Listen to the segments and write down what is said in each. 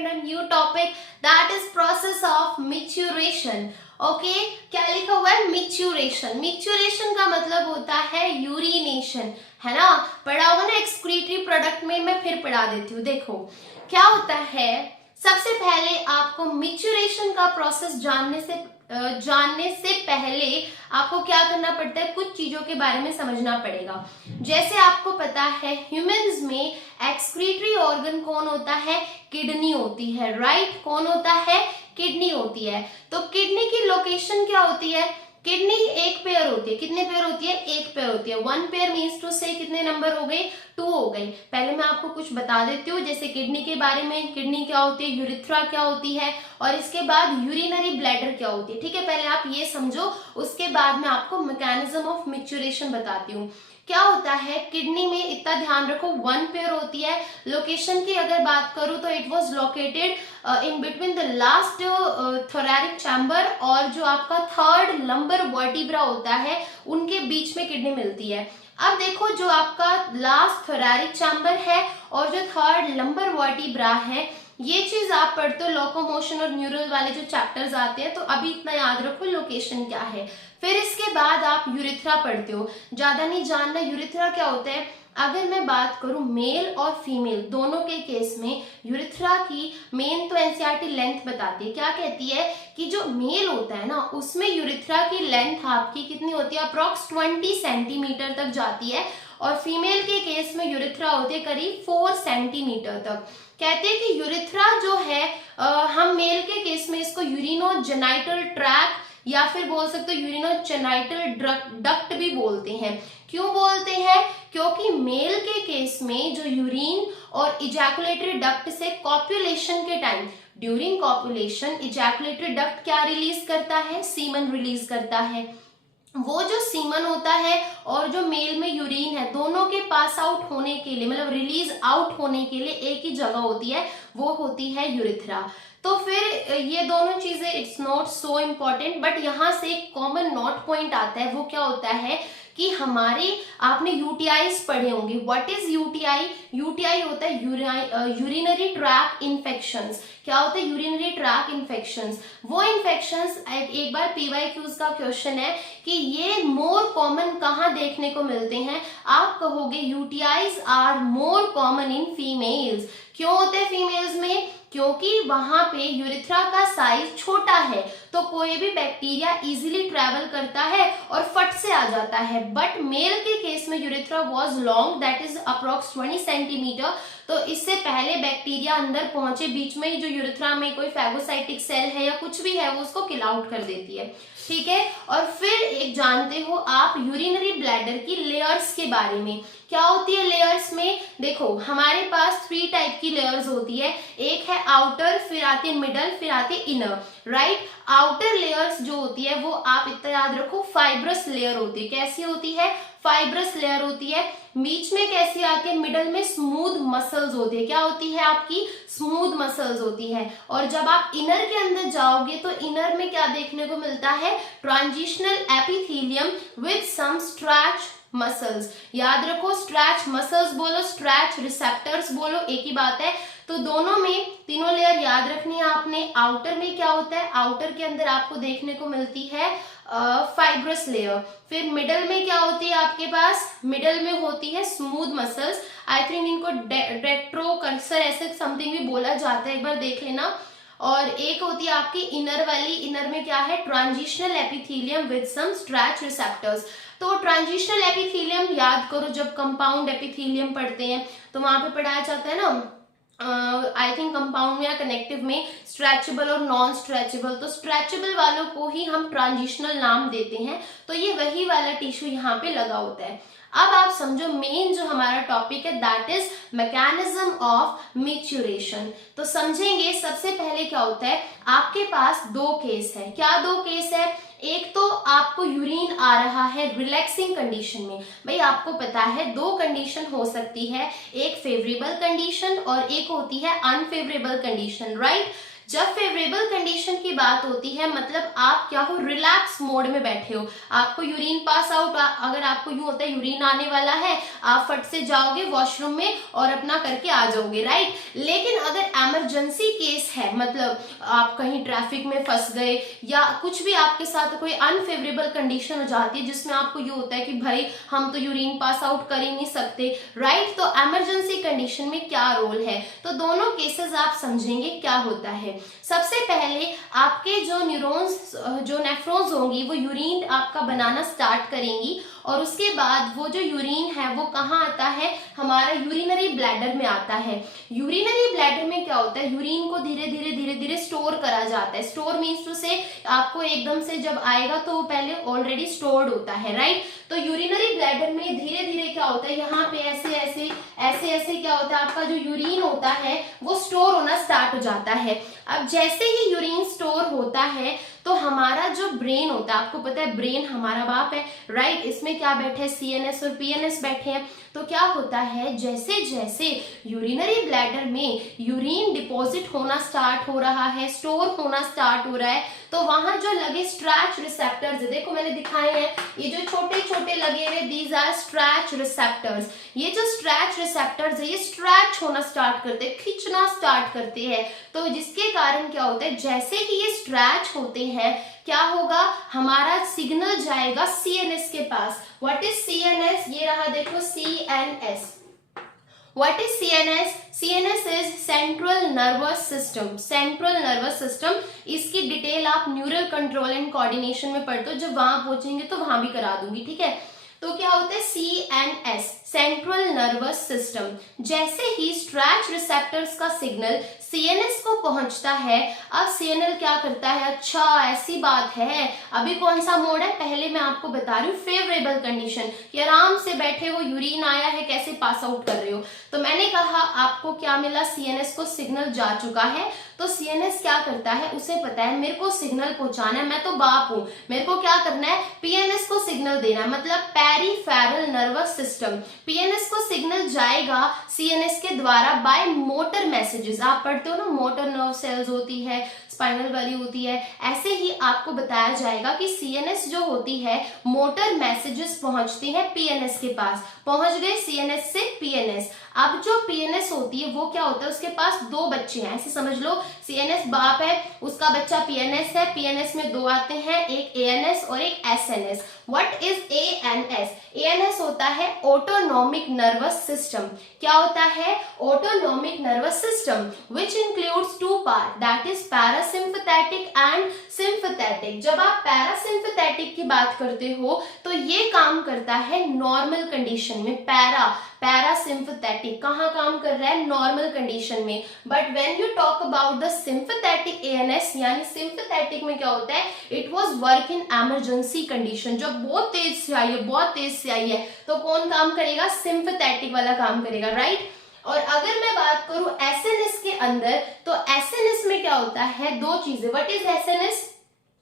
in a new topic that is process of maturation. Okay क्या लिखा हुआ है? मिच्यूरेशन. मिच्यूरेशन का मतलब होता है यूरिनेशन, है ना? पढ़ा होगा ना एक्सक्रीटरी प्रोडक्ट में. मैं फिर पढ़ा देती हूँ. देखो क्या होता है, सबसे पहले आपको मिच्यूरेशन का प्रोसेस जानने से पहले आपको क्या करना पड़ता है, कुछ चीजों के बारे में समझना पड़ेगा. जैसे आपको पता है ह्यूमंस में एक्सक्रीटरी ऑर्गन कौन होता है? किडनी होती है, राइट? कौन होता है? किडनी होती है. तो किडनी की लोकेशन क्या होती है? किडनी एक पेयर होती है. कितने पेयर होती है? एक पेयर होती है. वन पेयर मीन्स टू से कितने नंबर हो गए? 2 हो गई. पहले मैं आपको कुछ बता देती हूँ जैसे किडनी के बारे में. किडनी क्या होती है, यूरिथ्रा क्या होती है, और इसके बाद यूरिनरी ब्लैडर क्या होती है. ठीक है, पहले आप ये समझो, उसके बाद मैं आपको मैकेनिज्म ऑफ मैच्योरेशन बताती हूँ. क्या होता है किडनी में, इतना ध्यान रखो, 1 पेयर होती है. लोकेशन की अगर बात करूं तो it was located in between the last thoracic chamber और जो आपका थर्ड लंबर वर्टिब्रा होता है उनके बीच में किडनी मिलती है. अब देखो जो आपका लास्ट थोरैसिक चैम्बर है और जो थर्ड लंबर वर्टिब्रा है, ये चीज आप पढ़ते हो लोकोमोशन और न्यूरल वाले जो चैप्टर्स आते हैं, तो अभी इतना याद रखो लोकेशन क्या है. फिर इसके बाद आप यूरिथ्रा पढ़ते हो. ज्यादा नहीं जानना यूरिथ्रा क्या होता है. अगर मैं बात करूं मेल और फीमेल दोनों के केस में, यूरिथ्रा की मेन तो एनसीईआरटी लेंथ बताती है. क्या कहती है कि जो मेल होता है ना उसमें यूरिथ्रा की लेंथ आपकी कितनी होती है? अप्रॉक्स 20 सेंटीमीटर तक जाती है, और फीमेल के केस में यूरिथ्रा होती है करीब 4 सेंटीमीटर तक. कहते हैं कि यूरिथ्रा जो है हम मेल के केस में इसको यूरिनोजेनाइटल ट्रैक या फिर बोल सकते हो यूरिनोजेनाइटल डक्ट भी बोलते हैं. क्यों बोलते हैं? क्योंकि मेल के केस में जो यूरिन और इजैकुलेटरी डक्ट से कॉपुलेशन के time, during copulation ejaculatory duct क्या रिलीज करता है? सीमन रिलीज करता है. वो जो सीमन होता है और जो मेल में यूरिन है, दोनों के पास आउट होने के लिए, मतलब रिलीज आउट होने के लिए एक ही जगह होती है, वो होती है यूरिथ्रा. तो फिर ये दोनों चीजें it's not so important, but यहाँ से एक कॉमन नोट पॉइंट आता है. वो क्या होता है कि हमारे, आपने यूटीआईज पढ़े होंगे. What is UTI? यूटीआई होता है यूरिनरी ट्रैक इन्फेक्शंस. क्या होता है? Urinary track infections. वो इन्फेक्शंस, एक बार पीवाईक्यूज का क्वेश्चन है कि ये मोर कॉमन कहाँ देखने को मिलते हैं. आप कहोगे UTIs are more common in females. क्यों होते हैं फीमेल्स में? क्योंकि वहां पे यूरिथ्रा का साइज छोटा है, तो कोई भी बैक्टीरिया इजीली ट्रेवल करता है और फट से आ जाता है. बट मेल के केस में urethra was long, that is approx 20 centimetre. तो इससे पहले बैक्टीरिया अंदर पहुंचे, बीच में ही जो यूरिथ्रा में कोई फैगोसाइटिक सेल है या कुछ भी है वो उसको किल आउट कर देती है. ठीक है, और फिर एक जानते हो आप यूरिनरी ब्लैडर की लेयर्स के बारे में. क्या होती है लेयर्स में? देखो हमारे पास 3 टाइप की लेयर्स होती है. एक है आउटर, फिर आती है मिडल, फिर आती है इनर, राइट? आउटर लेयर्स जो होती है वो आप इतना याद रखो फाइब्रस लेयर होती है. कैसी होती है? फाइब्रस लेयर होती है. बीच में कैसी आती है? मिडल में स्मूथ मसल्स होती है. क्या होती है आपकी? स्मूथ मसल्स होती है. और जब आप इनर के अंदर जाओगे तो इनर में क्या देखने को मिलता है? Transitional epithelium with some stretch muscles. याद रखो, स्ट्रेच मसल्स बोलो, स्ट्रेच रिसेप्टर्स बोलो, एक ही बात है. तो दोनों में तीनों लेयर याद रखनी है आपने. आउटर में क्या होता है? आउटर के अंदर आपको देखने को मिलती है फाइब्रस लेयर. फिर मिडल में क्या होती है आपके पास? मिडल में होती है स्मूथ मसल्स. आई थिंक इनको डेट्रोकर्सर ऐसे समथिंग भी बोला जाता है, एक बार देख लेना. और एक होती है आपकी इनर वाली. इनर में क्या है? Transitional epithelium with some stretch receptors. तो ट्रांजिशनल एपिथेलियम याद करो, जब कंपाउंड एपिथेलियम पढ़ते हैं तो वहां पे पढ़ाया जाता है ना, आई थिंक कंपाउंड में या कनेक्टिव में, स्ट्रेचेबल और नॉन स्ट्रेचेबल. तो स्ट्रेचेबल वालों को ही हम ट्रांजिशनल नाम देते हैं. तो ये वही वाला टिश्यू यहाँ पे लगा होता है. अब आप समझो मेन जो हमारा टॉपिक है that is mechanism of maturation. तो समझेंगे सबसे पहले क्या होता है. आपके पास 2 केस है. क्या 2 केस है? एक तो आपको यूरिन आ रहा है रिलैक्सिंग कंडीशन में. भाई आपको पता है 2 कंडीशन हो सकती है, एक फेवरेबल कंडीशन और एक होती है अनफेवरेबल कंडीशन, राइट? जब फेवरेबल कंडीशन की बात होती है मतलब आप क्या हो, रिलैक्स मोड में बैठे हो, आपको यूरिन पास आउट, अगर आपको यूं होता है यूरिन आने वाला है, आप फट से जाओगे वॉशरूम में और अपना करके आ जाओगे, राइट। लेकिन अगर इमरजेंसी केस है, मतलब आप कहीं ट्रैफिक में फंस गए या कुछ भी आपके साथ कोई अनफेवरेबल कंडीशन हो जाती है जिसमें आपको ये होता है कि भाई हम तो यूरिन पास आउट कर ही नहीं सकते, राइट, तो इमरजेंसी कंडीशन में क्या रोल है, तो दोनों केसेस आप समझेंगे क्या होता है। सबसे पहले आपके जो न्यूरॉन्स, जो नेफ्रॉन्स होंगी वो यूरिन आपका बनाना स्टार्ट करेंगी और उसके बाद वो जो यूरिन है वो कहाँ आता है, हमारा यूरिनरी ब्लैडर में आता है। यूरिनरी ब्लैडर में क्या होता है, यूरिन को धीरे धीरे धीरे धीरे स्टोर करा जाता है। स्टोर मीन्स टू से आपको एकदम से जब आएगा तो वो पहले ऑलरेडी स्टोर्ड होता है, राइट। तो यूरिनरी ब्लैडर में धीरे धीरे क्या होता है, यहाँ पे ऐसे ऐसे ऐसे ऐसे क्या होता है, आपका जो यूरिन होता है वो स्टोर होना स्टार्ट हो जाता है। अब जैसे ही यूरिन स्टोर होता है तो हमारा जो ब्रेन होता है, आपको पता है ब्रेन हमारा बाप है, राइट, इसमें क्या बैठे हैं, सीएनएस और पीएनएस बैठे हैं। तो क्या होता है, जैसे जैसे यूरिनरी ब्लैडर में यूरिन डिपॉजिट होना स्टार्ट हो रहा है, स्टोर होना स्टार्ट हो रहा है, तो वहां जो लगे स्ट्रैच रिसेप्टर्स, देखो मैंने दिखाए हैं, ये जो छोटे छोटे लगे हुए, दीज आर स्ट्रैच रिसेप्टर्स। ये जो स्ट्रैच रिसेप्टर्स है ये स्ट्रैच होना स्टार्ट करते हैं, खींचना स्टार्ट करते हैं। तो जिसके कारण क्या होता है, जैसे ही ये स्ट्रैच होते हैं क्या होगा, हमारा सिग्नल जाएगा सीएनएस के पास। व्हाट इज सीएनएस, ये रहा देखो CNS. What is CNS? CNS is Central Nervous System. Central Nervous System, इसकी डिटेल आप न्यूरल कंट्रोल एंड कोऑर्डिनेशन में पढ़ते हो, जब वहां पहुंचेंगे तो वहां भी करा दूंगी, ठीक है। तो क्या होता है, CNS सेंट्रल नर्वस सिस्टम। जैसे ही स्ट्रैच रिसेप्टर्स का सिग्नल सीएनएस को पहुंचता है, अब सीएनएल क्या करता है, अच्छा ऐसी बात है, अभी कौन सा मोड है, पहले मैं आपको बता रही हूँ फेवरेबल कंडीशन, कि आराम से बैठे हो, यूरिन आया है, कैसे पास आउट कर रहे हो। तो मैंने कहा आपको क्या मिला, सीएनएस को सिग्नल जा चुका है। तो सीएनएस क्या करता है, उसे पता है मेरे को सिग्नल पहुंचाना है, मैं तो बाप हूं, मेरे को क्या करना है, पीएनएस को सिग्नल देना है, मतलब पेरिफेरल नर्वस सिस्टम। पीएनएस को सिग्नल जाएगा सीएनएस के द्वारा बाय मोटर मैसेजेस। आप पढ़ते हो ना, मोटर नर्व सेल्स होती है, स्पाइनल वाली होती है, ऐसे ही आपको बताया जाएगा कि सीएनएस जो होती है मोटर मैसेजेस पहुंचती है पीएनएस के पास। पहुंच गए सीएनएस से पीएनएस। अब जो पीएनएस होती है वो क्या होता है, उसके पास दो बच्चे हैं, ऐसे समझ लो, सीएनएस बाप है, उसका बच्चा पीएनएस है, पीएनएस में दो आते हैं, एक एएनएस और एक SNS. What is ANS? ANS होता है ऑटोनॉमिक नर्वस सिस्टम। क्या होता है, autonomic nervous system which includes two part, that is parasympathetic and sympathetic. जब आप पैरासिम्पथेटिक की बात करते हो तो ये काम करता है नॉर्मल कंडीशन में, पैरासिम्पथेटिक कहाँ काम कर रहा है, नॉर्मल कंडीशन में। But when you talk about the sympathetic ANS, यानी सिम्पथेटिक में क्या होता है, it was work in emergency condition, जब बहुत तेज से आई है, बहुत तेज से आई है, तो कौन काम करेगा, सिम्पथेटिक वाला काम करेगा, राइट। और अगर मैं बात करूं एसएनएस के अंदर, तो एसएनएस में क्या होता है, दो चीजें। What is SNS?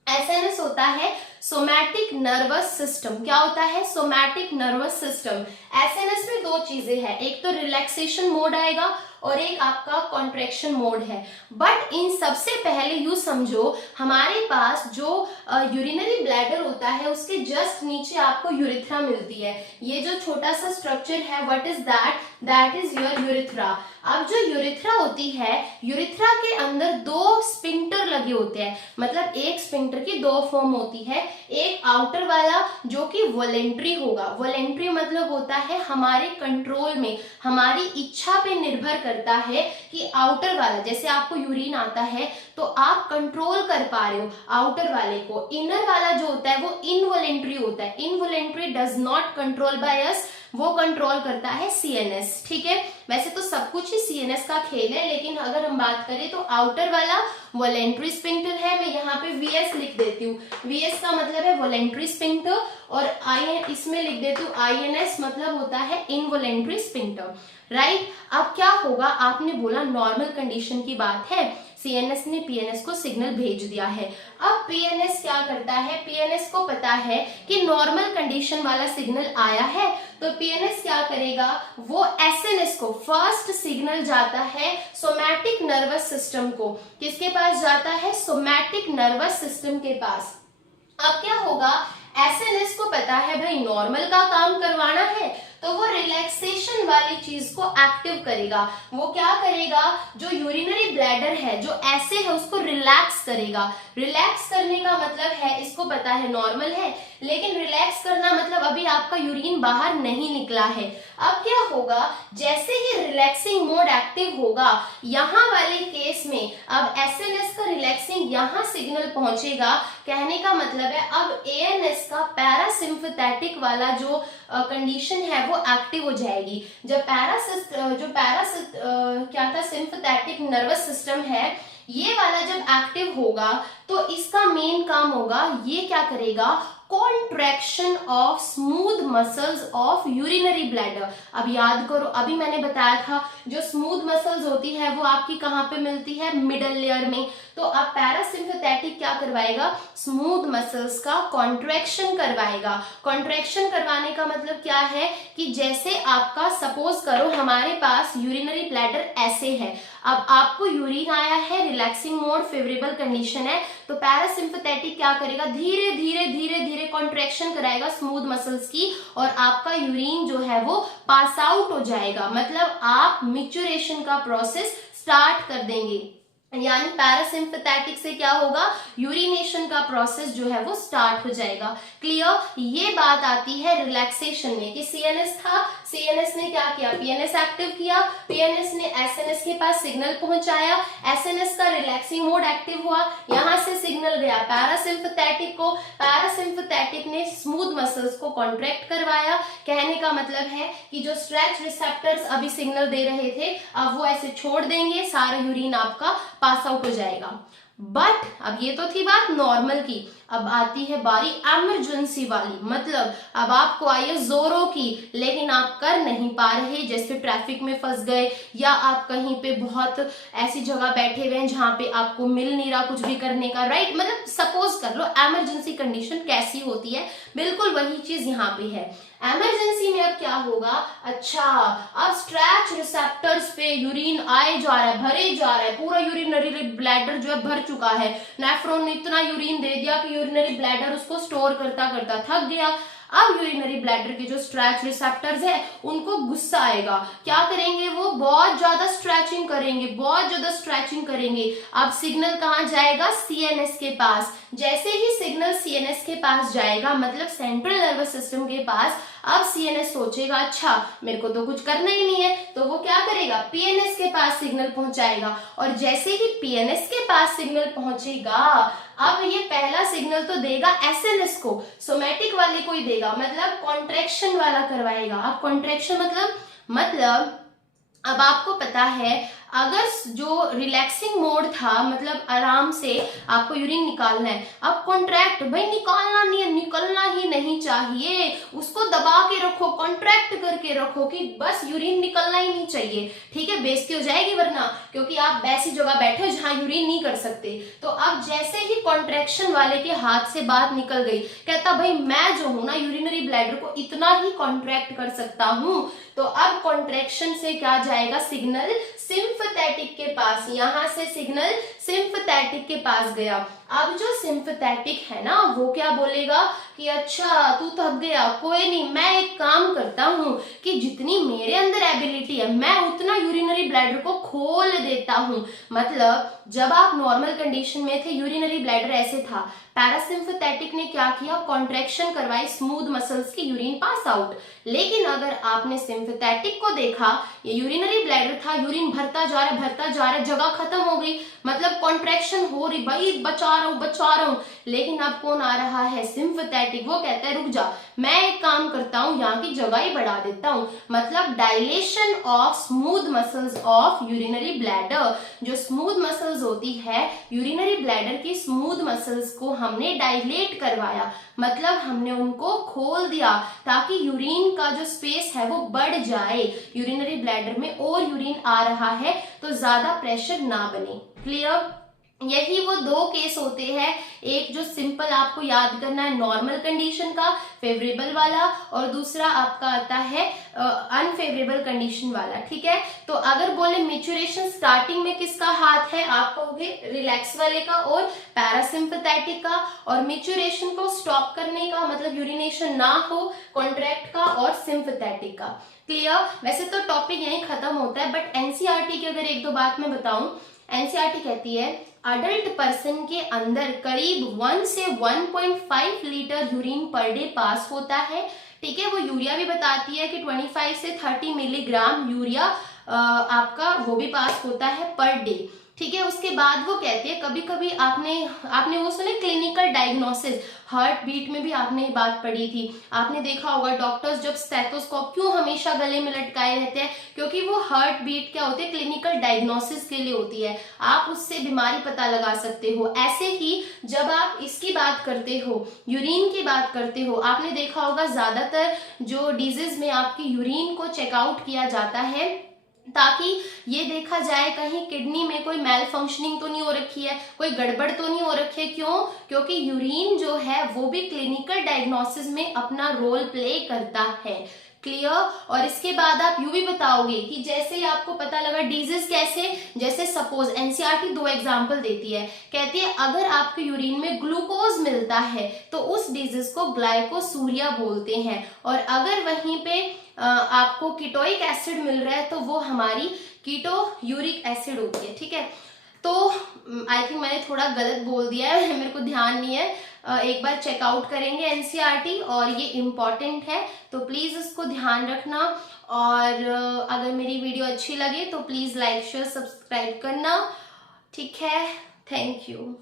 एसएनएस होता है सोमैटिक नर्वस सिस्टम। क्या होता है, सोमैटिक नर्वस सिस्टम। एसएनएस में दो चीजें हैं, एक तो रिलैक्सेशन मोड आएगा और एक आपका कॉन्ट्रैक्शन मोड है। बट इन सबसे पहले यू समझो, हमारे पास जो यूरिनरी ब्लैडर होता है उसके जस्ट नीचे आपको यूरिथ्रा मिलती है। ये जो छोटा सा स्ट्रक्चर है, what is that, that is your urethra. अब जो यूरिथ्रा होती है, यूरिथ्रा के अंदर दो स्पिंक्टर लगे होते हैं, मतलब एक स्पिंक्टर की दो फॉर्म होती है, एक आउटर वाला जो कि वॉलेंट्री होगा। वॉलेंट्री मतलब होता है हमारे कंट्रोल में, हमारी इच्छा पे निर्भर करता है कि आउटर वाला, जैसे आपको यूरिन आता है तो आप कंट्रोल कर पा रहे हो आउटर वाले को। इनर वाला जो होता है वो इनवॉलेंट्री होता है, involuntary does not control by us, वो कंट्रोल करता है सीएनएस, ठीक है। वैसे तो सब कुछ ही सीएनएस का खेल है, लेकिन अगर हम बात करें तो आउटर वाला वॉलेंट्री स्पिंक्टर है। मैं यहाँ पे वीएस लिख देती हूँ, वीएस का मतलब है वॉलेंट्री स्पिंक्टर, और आई इसमें लिख देती हूँ आईएनएस मतलब होता है इनवॉलेंट्री स्पिंक्टर, राइट। अब क्या होगा, आपने बोला नॉर्मल कंडीशन की बात है, सीएनएस ने पीएनएस को सिग्नल भेज दिया है। अब पीएनएस क्या करता है, पीएनएस को पता है कि नॉर्मल कंडीशन वाला सिग्नल आया है, तो पीएनएस क्या करेगा, वो एसएनएस को फर्स्ट सिग्नल जाता है सोमैटिक नर्वस सिस्टम को, किसके पास जाता है? सोमैटिक नर्वस सिस्टम के पास। अब क्या होगा, एसएनएस को पता है भाई नॉर्मल का काम करवाना है, तो वो रिलैक्सेशन वाली चीज को एक्टिव करेगा। वो क्या करेगा, जो यूरिनरी ब्लैडर है, जो ऐसे है, उसको रिलैक्स करेगा। रिलैक्स करने का मतलब है, इसको पता है नॉर्मल है, लेकिन रिलैक्स करना मतलब अभी आपका यूरिन बाहर नहीं निकला है। अब क्या होगा, जैसे ही रिलैक्सिंग मोड एक्टिव होगा, यहाँ वाले केस में अब एसएनएस का रिलैक्सिंग यहाँ सिग्नल पहुंचेगा। कहने का मतलब है अब एएनएस का पैरासिम्पथेटिक वाला जो कंडीशन है वो एक्टिव हो जाएगी। जब क्या था, सिम्पथेटिक नर्वस सिस्टम है, ये वाला जब एक्टिव होगा तो इसका मेन काम होगा, ये क्या करेगा, contraction of smooth muscles of urinary bladder. अब याद करो, अभी मैंने बताया था जो स्मूथ मसल्स होती है वो आपकी कहाँ पे मिलती है, मिडल लेयर में। तो अब पैरासिम्पथेटिक क्या करवाएगा, स्मूथ मसल्स का कॉन्ट्रैक्शन करवाएगा। कॉन्ट्रैक्शन करवाने का मतलब क्या है कि जैसे आपका सपोज करो हमारे पास यूरिनरी ब्लैडर ऐसे है, अब आपको यूरिन आया है, रिलैक्सिंग मोड फेवरेबल कंडीशन है, तो पैरासिम्पथेटिक क्या करेगा, धीरे धीरे धीरे धीरे कॉन्ट्रैक्शन कराएगा स्मूथ मसल्स की, और आपका यूरिन जो है वो पास आउट हो जाएगा। मतलब आप मिक्चुरेशन का प्रोसेस स्टार्ट कर देंगे। यानी पैरासिम्पथेटिक से क्या होगा, यूरिनेशन का प्रोसेस जो है वो स्टार्ट हो जाएगा। क्लियर। ये बात आती है रिलैक्सेशन में कि सीएनएस था, सीएनएस ने क्या किया, पीएनएस एक्टिव किया, पीएनएस ने एसएनएस के पास सिग्नल पहुंचाया, एसएनएस का रिलैक्सिंग मोड एक्टिव हुआ, यहां से सिग्नल गया पैरासिम्पथेटिक को, पैरासिम्पथेटिक ने स्मूथ मसल्स को कॉन्ट्रैक्ट करवाया। कहने का मतलब है कि जो स्ट्रेच रिसेप्टर्स अभी सिग्नल दे रहे थे, अब वो ऐसे छोड़ देंगे, सारा यूरिन आपका पास आउट हो जाएगा। बट अब ये तो थी बात नॉर्मल की, अब आती है बारी इमरजेंसी वाली। मतलब अब आपको आई है जोरों की, लेकिन आप कर नहीं पा रहे, जैसे ट्रैफिक में फंस गए या आप कहीं पे बहुत ऐसी जगह बैठे हुए हैं जहां पे आपको मिल नहीं रहा कुछ भी करने का, राइट। मतलब सपोज कर लो इमरजेंसी कंडीशन कैसी होती है, बिल्कुल वही चीज यहाँ पे है। इमरजेंसी में अब क्या होगा, अच्छा अब स्ट्रेच रिसेप्टर्स पे यूरिन आए जा रहा है, भरे जा रहा है, पूरा यूरिनरी ब्लैडर जो है भर चुका है, नेफ्रॉन ने इतना यूरिन दे दिया कि यूरिनरी ब्लैडर उसको स्टोर करता करता थक गया। अब यूरिनरी ब्लैडर के जो स्ट्रेच रिसेप्टर्स है उनको गुस्सा आएगा, क्या करेंगे, वो बहुत ज्यादा स्ट्रेचिंग करेंगे, बहुत ज्यादा स्ट्रेचिंग करेंगे। अब सिग्नल कहाँ जाएगा, सीएनएस के पास। जैसे ही सिग्नल सीएनएस के पास जाएगा, मतलब सेंट्रल नर्वस सिस्टम के पास, अब सीएनएस सोचेगा अच्छा मेरे को तो कुछ करना ही नहीं है, तो वो क्या करेगा, पीएनएस के पास सिग्नल पहुंचाएगा। और जैसे ही पीएनएस के पास सिग्नल पहुंचेगा, अब ये पहला सिग्नल तो देगा एसएनएस को, सोमैटिक वाले को ही देगा, मतलब कॉन्ट्रैक्शन वाला करवाएगा। अब कॉन्ट्रैक्शन मतलब अब आपको पता है, अगर जो रिलैक्सिंग मोड था, मतलब आराम से आपको यूरिन निकालना है, अब कॉन्ट्रैक्ट भाई निकालना नहीं है, निकलना ही नहीं चाहिए, उसको दबा के रखो, कॉन्ट्रैक्ट करके रखो कि बस यूरिन निकलना ही नहीं चाहिए, ठीक है, बेइज्जती हो जाएगी वरना, क्योंकि आप ऐसी जगह बैठे हो जहां यूरिन नहीं कर सकते। तो अब जैसे ही कॉन्ट्रैक्शन वाले के हाथ से बात निकल गई, कहता भाई मैं जो हूं ना यूरिनरी ब्लैडर को इतना ही कॉन्ट्रैक्ट कर सकता हूं, तो अब कॉन्ट्रैक्शन से क्या जाएगा, सिग्नल सिम्पथेटिक के पास, यहां से सिग्नल सिम्पथेटिक के पास गया। अब जो सिम्पथेटिक है ना, वो क्या बोलेगा कि अच्छा तू थक गया, कोई नहीं, मैं एक काम करता हूं कि जितनी मेरे अंदर एबिलिटी है मैं उतना यूरिनरी ब्लैडर को खोल देता हूं। मतलब जब आप नॉर्मल कंडीशन में थे, यूरिनरी ब्लैडर ऐसे था, पैरासिम्पथेटिक ने क्या किया, कॉन्ट्रैक्शन करवाई स्मूथ मसल्स की, यूरिन पास आउट। लेकिन अगर आपने सिम्पथेटिक को देखा, ये यूरिनरी ब्लैडर था, यूरिन भरता जा रहा है, जगह खत्म हो गई, मतलब कॉन्ट्रैक्शन हो रही, भाई बचा रहा हूं, लेकिन अब कौन आ रहा है, सिम्पथेटिक। वो कहता है रुक जा, मैं एक काम करता हूं, यहाँ की जगह ही बढ़ा देता हूं। मतलब dilation of smooth muscles of urinary bladder. जो स्मूथ मसल्स होती है यूरिनरी ब्लैडर की, स्मूथ मसल्स को हमने डायलेट करवाया, मतलब हमने उनको खोल दिया ताकि यूरिन का जो स्पेस है वो बढ़ जाए, यूरिनरी ब्लैडर में और यूरिन आ रहा है तो ज्यादा प्रेशर ना बने। क्लियर। यही वो दो केस होते हैं, एक जो सिंपल आपको याद करना है नॉर्मल कंडीशन का फेवरेबल वाला, और दूसरा आपका आता है अनफेवरेबल कंडीशन वाला। ठीक है, तो अगर बोले मेच्योरेशन स्टार्टिंग में किसका हाथ है, आप कहोगे रिलैक्स वाले का और पैरासिम्पैथेटिक का, और मेच्योरेशन को स्टॉप करने का मतलब यूरिनेशन ना हो कॉन्ट्रैक्ट का और सिंपैथेटिक का। क्लियर? वैसे तो टॉपिक यहीं खत्म होता है, बट एनसीईआरटी की अगर एक दो बात मैं बताऊं, एनसीईआरटी कहती है अडल्ट पर्सन के अंदर करीब 1 से 1.5 लीटर यूरिन पर डे पास होता है। ठीक है, वो यूरिया भी बताती है कि 25 से 30 मिलीग्राम यूरिया आपका वो भी पास होता है पर डे। ठीक है, उसके बाद वो कहते हैं कभी कभी आपने वो सुने क्लिनिकल डायग्नोसिस, हार्ट बीट में भी आपने ये बात पढ़ी थी। आपने देखा होगा डॉक्टर्स जब स्टेथोस्कोप क्यों हमेशा गले में लटकाए रहते हैं, क्योंकि वो हार्ट बीट क्या होती है, क्लिनिकल डायग्नोसिस के लिए होती है, आप उससे बीमारी पता लगा सकते हो। ऐसे ही जब आप इसकी बात करते हो, यूरिन की बात करते हो, आपने देखा होगा ज्यादातर जो डिजीज में आपकी यूरिन को चेकआउट किया जाता है ताकि ये देखा जाए कहीं किडनी में कोई मेल फंक्शनिंग तो नहीं हो रखी है, कोई गड़बड़ तो नहीं हो रखी है। क्यों? क्योंकि यूरिन जो है वो भी क्लिनिकल डायग्नोसिस में अपना रोल प्ले करता है। क्लियर? और इसके बाद आप यूं भी बताओगे कि जैसे ही आपको पता लगा डिजीज कैसे, जैसे सपोज एनसीईआरटी 2 एग्जांपल देती है, कहती है अगर आपके यूरिन में ग्लूकोज मिलता है तो उस डिजीज को ग्लाइकोसूरिया बोलते हैं, और अगर वहीं पे आपको कीटोइक एसिड मिल रहा है तो वो हमारी कीटो यूरिक एसिड होती है। ठीक है, तो आई थिंक मैंने थोड़ा गलत बोल दिया है, मेरे को ध्यान नहीं है। एक बार चेकआउट करेंगे एनसीईआरटी, और ये इम्पॉर्टेंट है तो प्लीज इसको ध्यान रखना। और अगर मेरी वीडियो अच्छी लगे तो प्लीज लाइक शेयर सब्सक्राइब करना। ठीक है, थैंक यू।